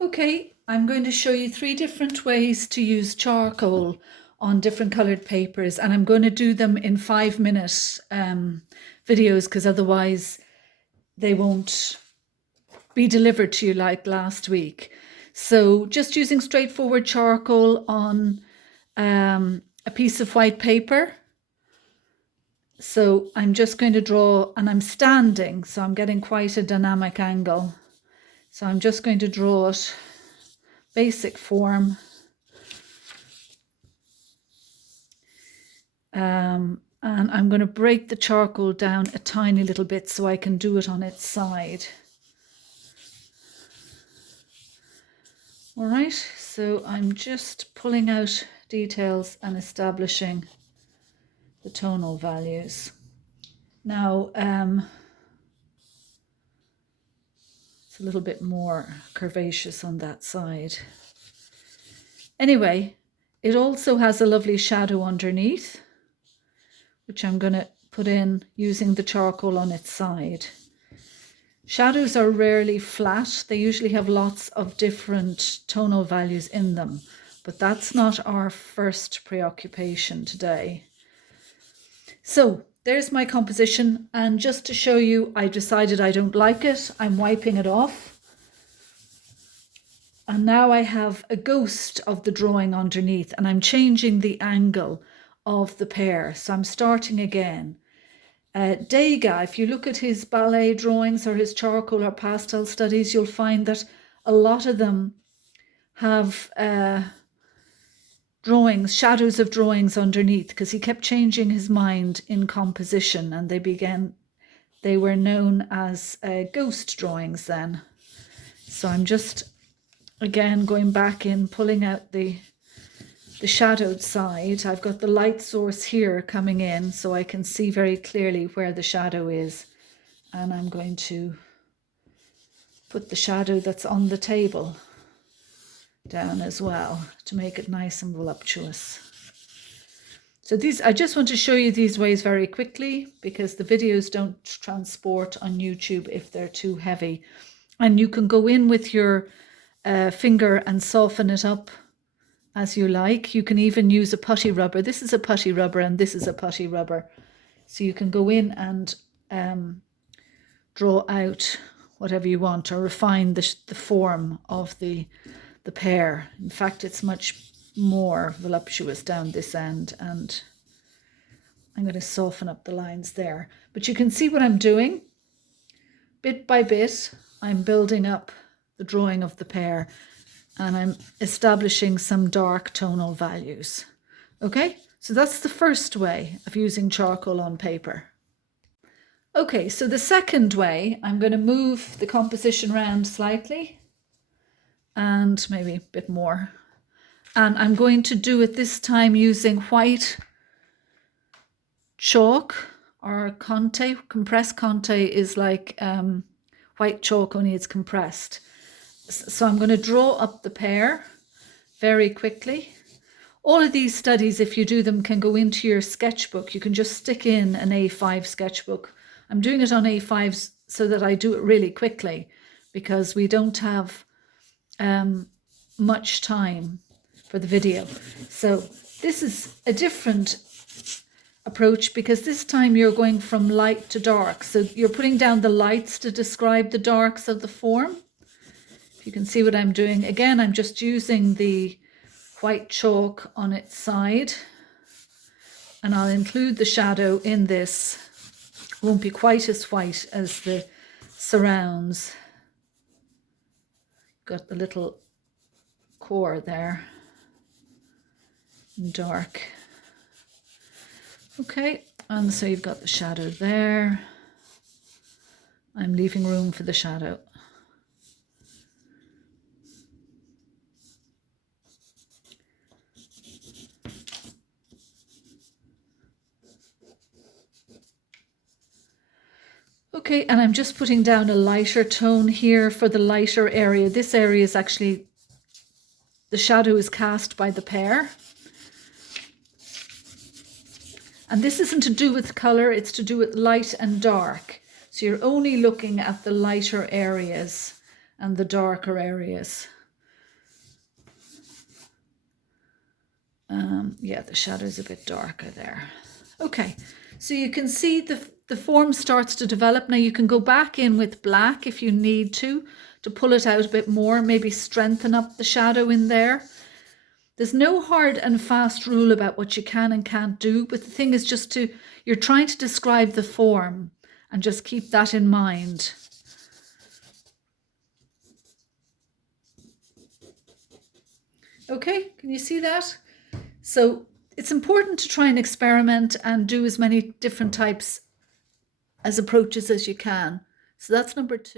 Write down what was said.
Okay, I'm going to show you 3 different ways to use charcoal on different colored papers, and I'm going to do them in 5-minute videos because otherwise they won't be delivered to you like last week. So just using straightforward charcoal on a piece of white paper. So I'm just going to draw, and I'm standing, so I'm getting quite a dynamic angle. So I'm just going to draw it basic form. And I'm going to break the charcoal down a tiny little bit so I can do it on its side. All right, so I'm just pulling out details and establishing the tonal values. Now, it's a little bit more curvaceous on that side. Anyway, it also has a lovely shadow underneath, which I'm going to put in using the charcoal on its side. Shadows are rarely flat. They usually have lots of different tonal values in them, but that's not our first preoccupation today. So there's my composition, and just to show you, I decided I don't like it. I'm wiping it off. And now I have a ghost of the drawing underneath, and I'm changing the angle of the pear. So I'm starting again. Degas, if you look at his ballet drawings or his charcoal or pastel studies, you'll find that a lot of them have drawings, shadows of drawings underneath, because he kept changing his mind in composition, and they were known as ghost drawings then. So I'm just again going back in, pulling out the shadowed side. I've got the light source here coming in so I can see very clearly where the shadow is, and I'm going to put the shadow that's on the table down as well to make it nice and voluptuous. So these, I just want to show you these ways very quickly because the videos don't transport on YouTube if they're too heavy, and you can go in with your finger and soften it up as you like. You can even use a putty rubber. This is a putty rubber and this is a putty rubber. So you can go in and draw out whatever you want or refine the form of the pear. In fact, it's much more voluptuous down this end, and I'm going to soften up the lines there. But you can see what I'm doing. Bit by bit, I'm building up the drawing of the pear, and I'm establishing some dark tonal values. Okay, so that's the first way of using charcoal on paper. Okay, so the second way, I'm going to move the composition around slightly and maybe a bit more. And I'm going to do it this time using white chalk or conte. Compressed conte is like white chalk, only it's compressed. So I'm going to draw up the pear very quickly. All of these studies, if you do them, can go into your sketchbook. You can just stick in an A5 sketchbook. I'm doing it on A5s so that I do it really quickly because we don't have much time for the video. So this is a different approach because this time you're going from light to dark. So you're putting down the lights to describe the darks of the form. You can see what I'm doing. Again, I'm just using the white chalk on its side, and I'll include the shadow in this. It won't be quite as white as the surrounds. Got the little core there in dark. Okay, and so you've got the shadow there. I'm leaving room for the shadow. Okay, and I'm just putting down a lighter tone here for the lighter area. This area is actually, the shadow is cast by the pear. And this isn't to do with colour, it's to do with light and dark. So you're only looking at the lighter areas and the darker areas. Yeah, the shadow's a bit darker there. Okay, so you can see the form starts to develop. Now you can go back in with black if you need to pull it out a bit more, maybe strengthen up the shadow in there. There's no hard and fast rule about what you can and can't do, but the thing is just you're trying to describe the form and just keep that in mind. Okay, can you see that? So it's important to try and experiment and do as many different types as approaches as you can. So that's number 2.